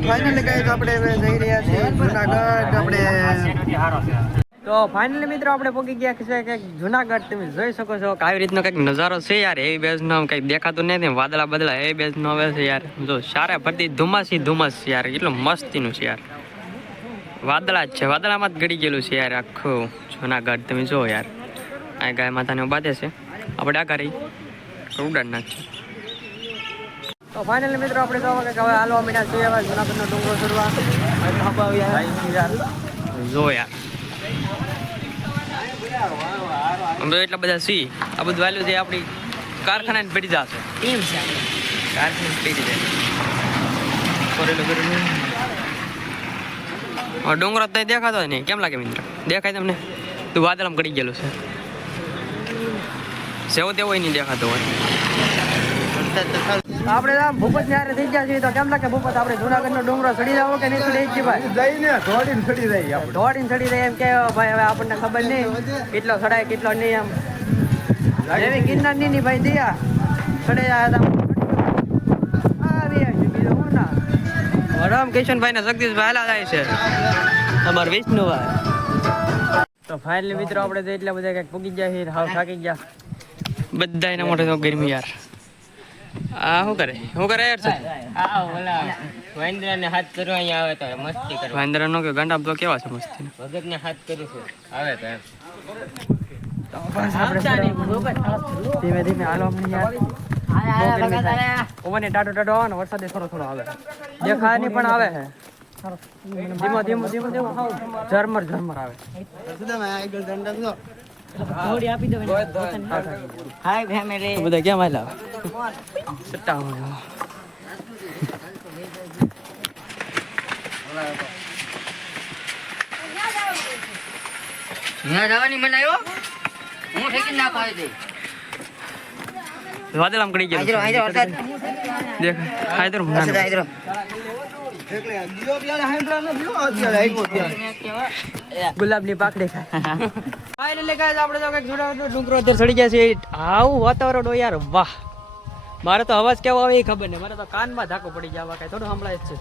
finally guys આપણે જઈ રહ્યા છીએ જુનાગઢ આપણે તો ફાઇનલી મિત્રો આપણે પહોંચી ગયા છે કે જુનાગઢ તમે જોઈ શકો છો કે આવી રીતનો કંઈક નજારો છે યાર એવી બેઝનો કંઈક દેખાતું નથી વાદળા બદલા એવી બેઝનો આવે છે યાર જો સારા ભરતી ધુમ્મસ યાર કેટલું મસ્તીનું છે યાર વાદળા જ છે વાદળામાં જ ગળી ગયેલું છે યાર આખું જુનાગઢ તમે જો યાર આ ગાય માતાને બાંધે છે આપણે આગળ રહી ઉડાડના છે તો ફાઇનલી મિત્રો આપણે કહો કે હવે હાલવા મીઠા જોઈએ હવે જુનાગઢનો ડુંગરો ચડવા જો યાર એટલા બધા સી આ બધું વાલ્યું છે આપણી કારખાના પડી જશે એમ છે કારખાના પડી જાય ડુંગરો તો દેખાતો નહીં કેમ લાગે મિત્ર દેખાય તમને તું વાદળામાં ગળી ગયેલું છે સેવો તેવો નહીં દેખાતો હોય આપણે ભૂપત યારે થઈ ગયા છીએ તો કેમ લાગે ભૂપત આપણે જુનાગઢનો ડુંગરો ચડી જાવ કે નહીં ચડી જ ભાઈ જઈને દોડીને ચડી જાય એમ કે ભાઈ હવે આપણને ખબર નહીં કેટલો ચડાય કેટલો નહીં એમ એવી ગિરનાર ની ભાઈ દિયા ચડે જાય બીજું હું ના વરામ કિશનભાઈ ને જગદીશભાઈ હાલા જાય છે અમાર વિષ્ણુભાઈ તો ફાઇનલી મિત્રો આપણે તો એટલા બધા કંઈક પૂગી ગયા છે હાવ થાકી ગયા બધા એના મોટે તો ગરમી યાર આ શું કરે યાર છે આ ઓલા વાંદરાને હાથ કરવા અહીંયા આવે તો મસ્તી કરવા વાંદરાનો કે ગાંડા તો કેવા છે મસ્તી ભગતને હાથ કરું છું આવે તો એમ ધીમે ધીમે હાલો અમને યાર ઓવને ટાટો આવે ને વરસાદ થોડો આવે દેખાય નહીં પણ આવે છે ધીમો ઝરમર આવે થોડી આપી દો હાય ફેમિલી બધા કેમ આલા સટ્ટા ત્યાં જવાની મને આવ્યો હું ઠેકી ના પાડી દે વાદળામ કરી ગયો દેખ હાઈદર હાઈદર ગુલાબ ની પાકડી ખાય ફાઇનલી ગાઈસ આપણે તો કઈક જોડાવાનો ડુંગરો અત્યારે ચડી ગયા છે આવું વાતાવરણ યાર વાહ મારે તો અવાજ કેવો આવે એ ખબર નહીં મારે તો કાનમાં ધાકો પડી જવા કઈ થોડું સંભળાય જ છે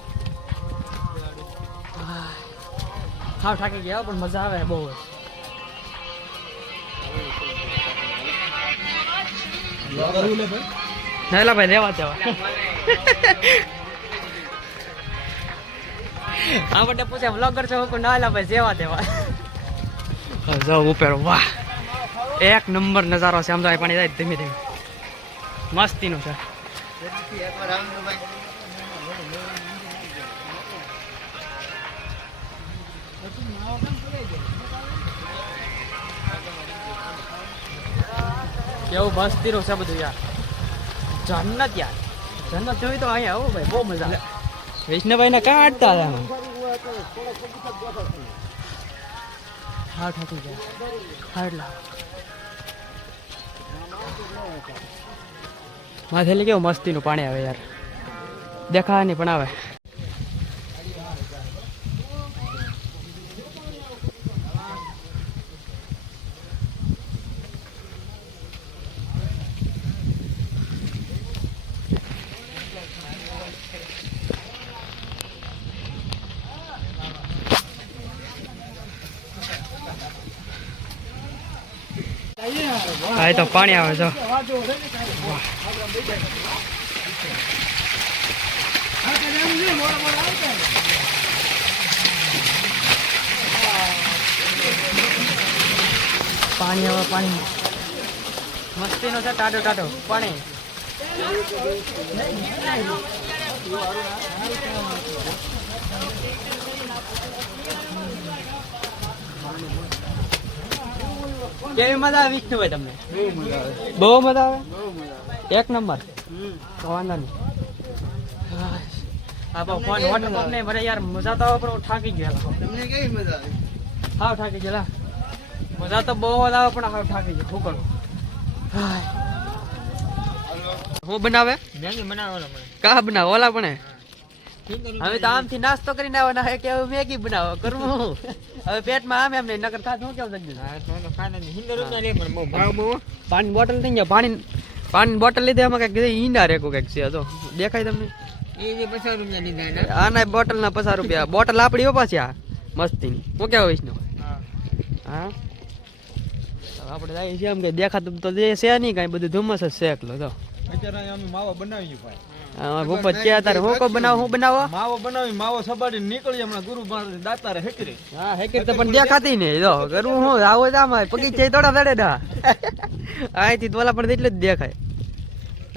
હા થાકી ગયા પણ મજા આવે બહુ નાલા ભાઈ રેવા જવા આ બડે પૂછે વ્લોગર છો કે નાલા ભાઈ જેવા દેવા જાવ ઉપર વાહ એક નંબર નજારો છે આમ તો પાણી જાય ધીમે ધીમે મસ્તીનું છે કેવું મસ્તીનું છે બધું યાર જન્નત જોઈ તો અહીંયા આવો ભાઈ બહુ મજા આવે વિષ્ણુભાઈ ને કાઢતા હતા હા ઠાકી ગયા માથે કેવું મસ્તીનું પાણી આવે યાર દેખાય નહીં પણ આવે હા તો પાણી આવે છે પાણી આવે પાણી મસ્તીનો છે ટાટો પાણી કેવી મજા આવે વિષ્ણુભાઈ તમને બહુ મજા આવે એક નંબર તો વાંધો નહીં હા ફોન વોટર પંપ ને મને યાર મજા તો આવે પણ થાકી ગયા તમને કેવી મજા આવે હાવ થાકી ગયેલા મજા તો બહુ આવે પણ હાવ થાકી ગયો શું કરું હું બનાવે બનાવવાનો કા બનાવો ઓલા પણ હવે તો આમથી નાસ્તો કરીને આવવાના કે મેગી બનાવો કરવું હવે પેટમાં આમ એમ નહીં નકર ખાસ શું કેવું પાણી બોટલ થઈ ગયા પાણી બોટલ લીધે એમાં કઈક ઈંડા રેકો કઈક છે તો દેખાય તમને એ જે 50 રૂપિયા લીધા ને આના બોટલ ના 50 રૂપિયા બોટલ આપડી હો પાછી આ મસ્તીની હું કેવા વિષ્ણુ હા આપણે જાય છે એમ કે દેખાતું તો જે છે નહીં કાંઈ બધું ધુમ્મસ જ છે એકલો તો અત્યારે અમે માવો બનાવી ભાઈ ભૂપત કે તારે હું કો બનાવો હું બનાવો માવો સબાડી નીકળી હમણાં ગુરુ દાતારે હેકરી હા હેકર તો પણ દેખાતી નહીં જો કરવું હું આવો જ આમાં પગી છે થોડા દડે ના અહીંથી તોલા પણ એટલું જ દેખાય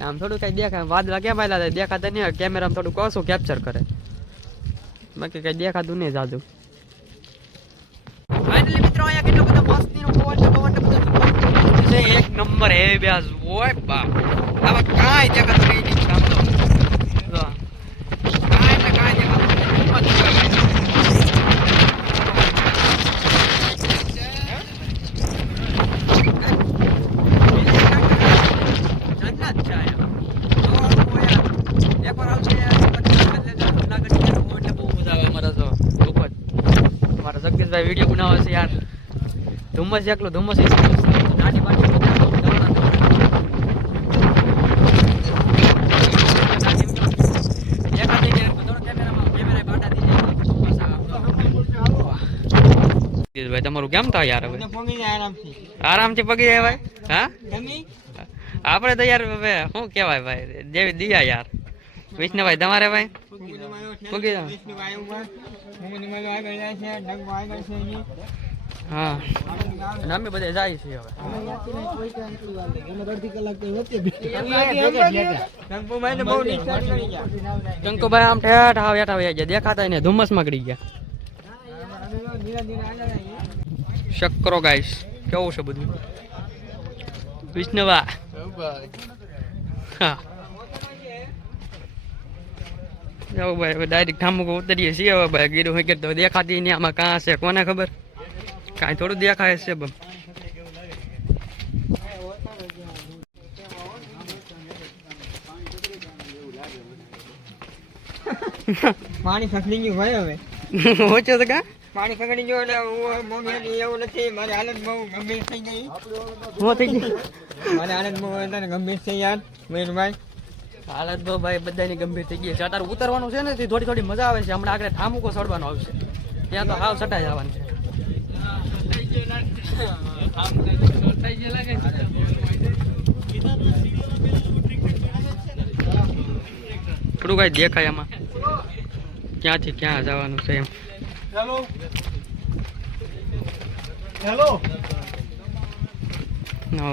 આમ થોડું કઈ દેખાય વાદળા કેમ આવેલા દેખાતા નહીં કેમેરામાં થોડું કોશું કેપ્ચર કરે બાકી કઈ દેખાતું નહીં જાજુ ફાઇનલી મિત્રો અહીંયા કેટલો બધો મસ્તીનો પવન બધું છે એક નંબર હે બ્યાસ ઓય બા આવા કાંઈ દેખાતું નહીં આમ તો જો કાંઈ એટલે કાંઈ દેખાતું જગદીશભાઈ વિડીયો બનાવે છે યાર ધુમ્મસ એકલો ધુમ્મસ નાની બાટી ભાઈ તમારું કેમ થાય યાર હવે આરામથી પગી જાય ભાઈ હા આપણે તો યાર હવે શું કેવાય ભાઈ દેવી દિયા યાર વિષ્ણુભાઈ તમારે ભાઈ પગી જાવ હા અમે બધા જાય છે હવે કંકુભાઈ આમ ઠેઠ હાવ હેઠા વયા ગયા દેખાતા ને ધુમ્મસ માં ગળી ગયા શક કરો ગાઈસ કેવું છે બધું વિષ્ણુભા હા જાઓ ભાઈ હવે ડાયરેક્ટ ઠામુકો ઉતરીએ છીએ હવે ભાઈ ગીરું હોય તો દેખાતી નહીં આમાં કાં છે કોને ખબર કાંઈ થોડું દેખાય છે બમ પાણી ફસલી ગયું ભાઈ હવે ઓછો તો કા પાણી ફગડી ગયો એટલે મોંઘી એવું નથી મારી હાલત બહુ ગંભીર થઈ ગઈ હું થઈ ગઈ મારી હાલત બહુ વધારે ગંભીર છે યાર મયુરભાઈ હાલત બહુ ભાઈ બધાની ગંભીર થઈ ગઈ છે અત્યારે ઉતરવાનું છે ને થોડી થોડી મજા આવે છે હમણાં આગળ ઠામુકો ચડવાનો આવશે ત્યાં તો હાવ સટાઈ જવાનું છે થોડું કઈ દેખાય આમાં ક્યાંથી ક્યાં જવાનું છે એમ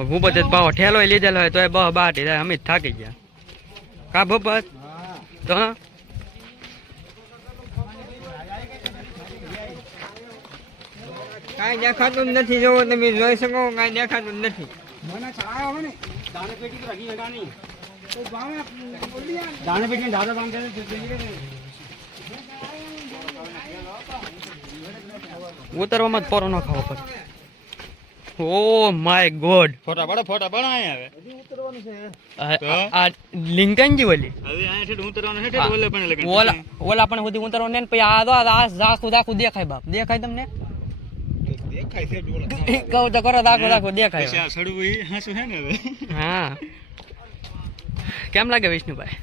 ભૂપત ભાવ ઠેલો લીધેલો હોય તો એ બહ બાટી જાય અમે થાકી ગયા કા ભૂપત તો કાંઈ દેખાતું જ નથી જોવો તમે જોઈ શકો કાંઈ દેખાતું જ નથી ઉતરવામાં જ પોરો ન ખાવો પડે ઓ માય ગોડ ફોટા પણ આવે આ લિંકનજી ઓલી હવે અહીંયા ઉતરવાનું છે ઓલે પણ લગન ઓલા પણ સુધી ઉતરવાનું ને પછી આ આખું દેખાય બાપ દેખાય તમને દેખાય છે કહું તો કરો દાખો દેખાય આ સડવું ઈ હાસુ છે ને હવે હા કેમ લાગે વિષ્ણુભાઈ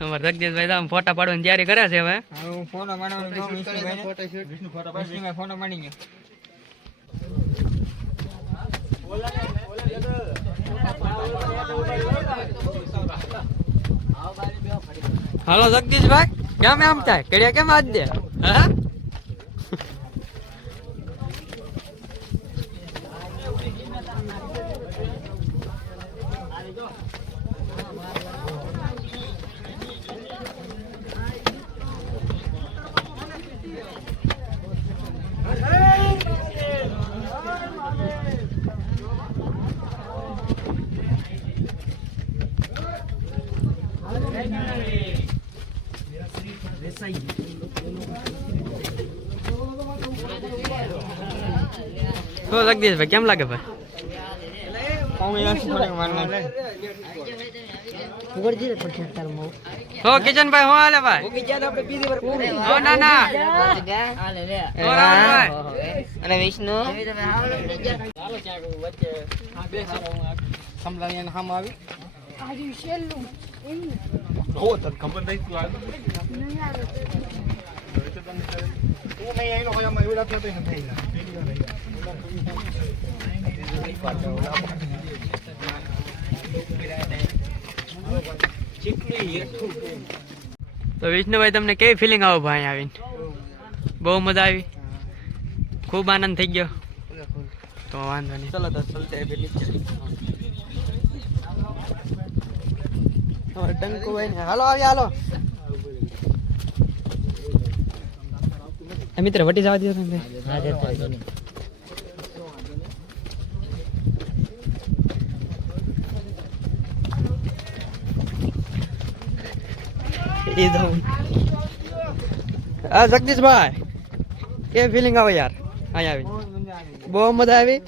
અમારા જગદીશભાઈ આમ ફોટા પાડવાની તૈયારી કરે છે હવે હું ફોટો પાડવાનું કહું વિષ્ણુભાઈ ફોટો પાડી ગયો હાલો જગદીશભાઈ કેમ એમ થાય કડિયા કેમ આજ દે હા તો જગદીશભાઈ કેમ લાગે ભાઈ હો કિશનભાઈ હો હાલે ભાઈ હો ના અને વિષ્ણુ આજે છેલ્લું એમ હો તને ખબર નહીં તું આગળ નહીં આવે તું નહીં આઈનો હોય આમાં એવડા તો નથી તો વિષ્ણુભાઈ તમને કેવી ફિલિંગ આવે ભાઈ આવીને બહુ મજા આવી ખૂબ આનંદ થઈ ગયો તો વાંધો નહીં ચલો તો ચલતે હે ફિર નીચે ટંકુભાઈ ને હાલો આવી હાલો મિત્ર વટી જવા દો તમે એ દઉં હા જગદીશભાઈ કે ફિલિંગ આવે યાર અહીંયા આવી બહુ મજા આવી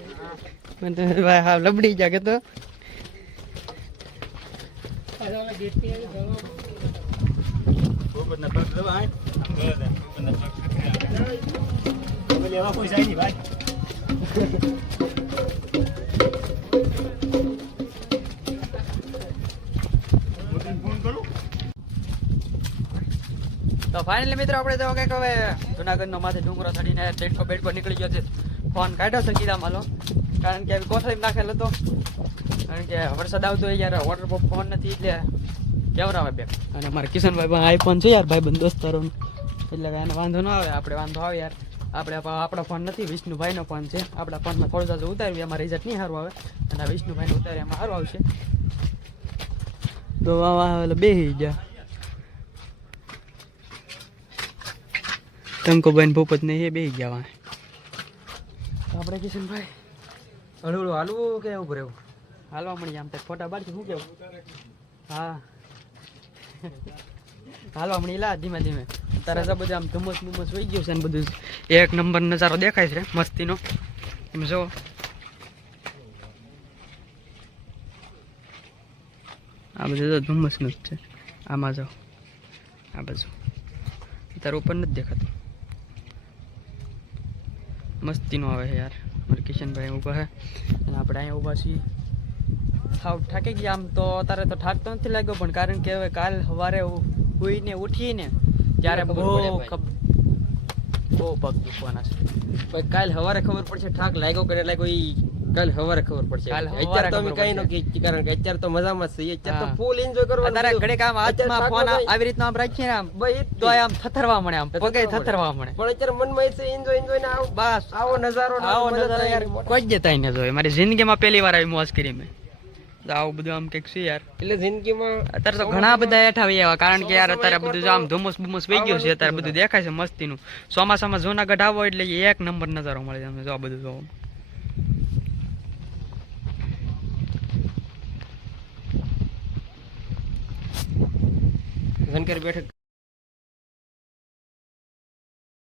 પણ તમે ભાઈ હા લબડી ગયા કે તો તો ફાઇનલી મિત્રો આપણે તો કંઈક હવે જુનાગઢનો માથે ડુંગરો ચડીને ટેટકો બેટકો નીકળી ગયો છે ફોન કાઢ્યો છે કીધા માલો કારણ કે કોથળી નાખેલ હતો કારણ કે વરસાદ આવતો હોય યાર વોટરપ્રૂફ ફોન નથી એટલે કેવરાવે બે અને મારા કિશનભાઈ આઈફોન છે યાર ભાઈ બંધ દોસ્તારોનો એટલે એને વાંધો ન આવે આપણે વાંધો આવે યાર આપણો ફોન નથી વિષ્ણુભાઈનો ફોન છે આપણા ફોનમાં થોડું સારું ઉતાર્યું એમાં રિઝલ્ટ નહીં સારું આવે અને આ વિષ્ણુભાઈને ઉતારે એમાં સારું આવશે તો બેસી ગયા ટંકોભાઈ ભૂપત ને એ બે ગયા વાં આપણે કિશનભાઈ હળવું હાલવું કે એવું રહેવું હાલવા મળી આમ તો ફોટા બારથી શું કેવું હા હાલવા મળી લા ધીમે ધીમે તારે તો બધું આમ ધુમ્મસ બુમ્મસ વહી ગયું છે ને બધું એક નંબર નજારો દેખાય છે મસ્તીનો એમ જો આ બધું તો ધુમ્મસનું જ છે આમાં જાઓ આ બાજુ તારે ઉપર નથી દેખાતું મસ્તીનો આવે છે યાર મારે કિશનભાઈ ઊભા છે અને આપણે અહીંયા ઊભા છીએ થાવ થાકી ગયા આમ તો તારે તો થાક તો નથી લાગ્યો પણ કારણ કે હવે કાલ સવારે ઉઈને ઉઠીને ત્યારે બહુ પગ દુખવાના છે પછી કાલ સવારે ખબર પડશે થાક લાગ્યો કે લાગ્યો એ કાલ સવારે ખબર પડશે અત્યારે તો અમે કઈ નો કારણ કે અત્યારે તો મજામાં જ છીએ અત્યારે તો ફૂલ એન્જોય કરવાનું તારે ઘડીક આમ હાથમાં ફોન આવી રીતના આમ રાખીએ ને આમ તો આમ થથરવા મળે આમ પગે થથરવા મળે પણ અત્યારે મનમાં એ છે એન્જોય ને આવો બસ આવો નજારો યાર કોઈ જ જતા ન જોય મારી જિંદગીમાં પહેલી વાર આવી મોજ કરી મેં આવું બધું આમ કઈક છે યાર એટલે જિંદગીમાં અત્યારે તો ઘણા બધા એઠા એવા કારણ કે યાર અત્યારે બધું આમ ધુમ્મસ બુમ્મસ વહી ગયું છે અત્યારે બધું દેખાય છે મસ્તીનું ચોમાસામાં જૂનાગઢ આવો એટલે એક નંબર નજારો મળે તમે જો બધું જોવો ધનકર બેઠક